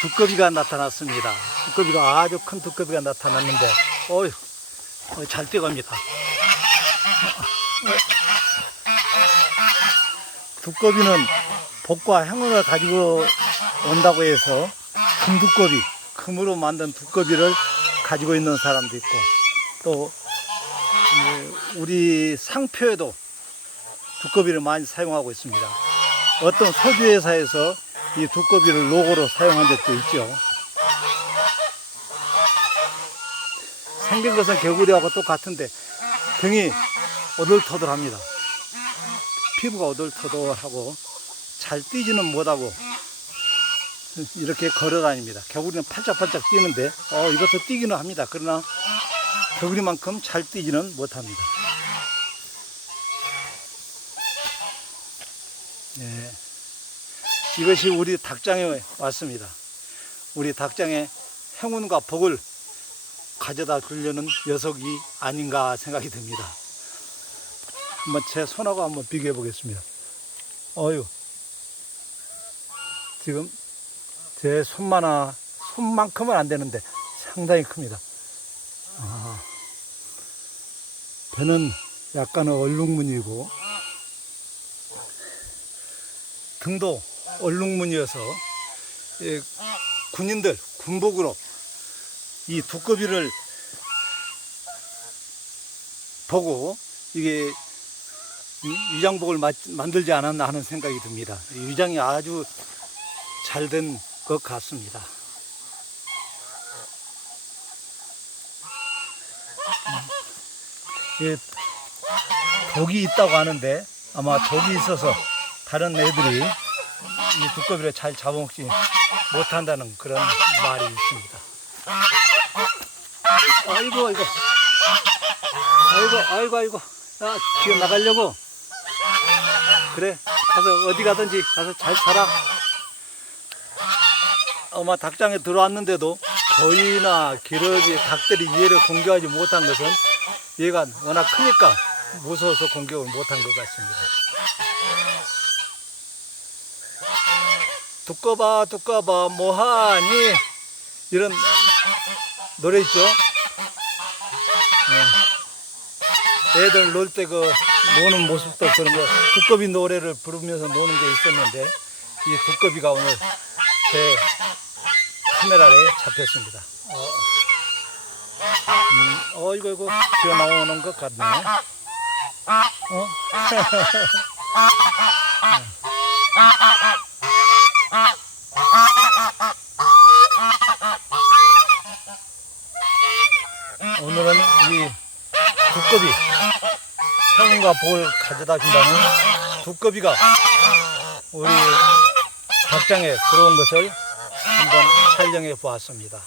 두꺼비가 나타났습니다. 두꺼비가 아주 큰 두꺼비가 나타났는데, 어휴, 어, 잘 뛰어갑니다. 두꺼비는 복과 행운을 가지고 온다고 해서 금두꺼비, 금으로 만든 두꺼비를 가지고 있는 사람도 있고, 또, 이제 우리 상표에도 두꺼비를 많이 사용하고 있습니다. 어떤 소주 회사에서 이 두꺼비를 로고로 사용한 적도 있죠. 생긴 것은 개구리하고 똑같은데 등이 오돌토돌합니다. 피부가 오돌토돌하고 잘 뛰지는 못하고 이렇게 걸어 다닙니다. 개구리는 팔짝팔짝 뛰는데 어, 이것도 뛰기는 합니다. 그러나 개구리만큼 잘 뛰지는 못합니다. 네. 이것이 우리 닭장에 왔습니다. 우리 닭장에 행운과 복을 가져다 주려는 녀석이 아닌가 생각이 듭니다. 한번 제 손하고 한번 비교해 보겠습니다. 어유, 지금 제 손만아 손만큼은 안 되는데 상당히 큽니다. 아, 배는 약간은 얼룩무늬고 등도 얼룩무늬여서 예, 군인들 군복으로 이 두꺼비를 보고 이게 마- 만들지 않았나 하는 생각이 듭니다. 이 위장이 아주 잘 된 것 같습니다. 음. 예, 독이 있다고 하는데 아마 독이 있어서 다른 애들이 이 두꺼비를 잘 잡아먹지 못한다는 그런 말이 있습니다. 아이고, 아이고. 아이고, 아이고, 아이고. 야, 지금 나가려고. 그래, 가서 어디 가든지 가서 잘 살아. 아마 닭장에 들어왔는데도 거위나 기러기, 닭들이 얘를 공격하지 못한 것은 얘가 워낙 크니까 무서워서 공격을 못한 것 같습니다. 두꺼봐 두꺼봐 뭐하니? 이런 노래 있죠? 네. 애들 놀 때 그 노는 모습도 그런 거 두꺼비 노래를 부르면서 노는 게 있었는데 이 두꺼비가 오늘 제 카메라에 잡혔습니다. 어, 음, 어이구 이거 튀어 나오는 것 같네. 어? 오 늘은 이 두꺼비 행운과 복을 가져다 준다는 두꺼비가 우리 닭장에 들어온 것을 한번 촬영해 보았습니다.